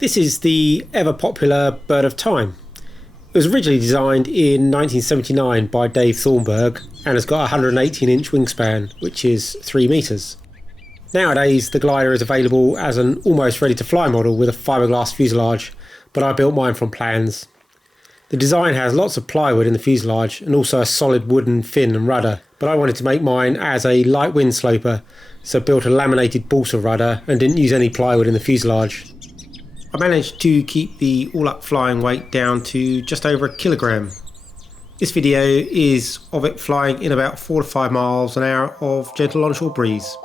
This is the ever popular Bird of Time. It was originally designed in 1979 by Dave Thornburg and has got a 118-inch wingspan, which is 3 metres. Nowadays the glider is available as an almost ready to fly model with a fiberglass fuselage, but I built mine from plans. The design has lots of plywood in the fuselage and also a solid wooden fin and rudder, but I wanted to make mine as a light windsloper, so built a laminated balsa rudder and didn't use any plywood in the fuselage. I managed to keep the all-up flying weight down to just over 1 kilogram. This video is of it flying in about 4 to 5 miles an hour of gentle onshore breeze.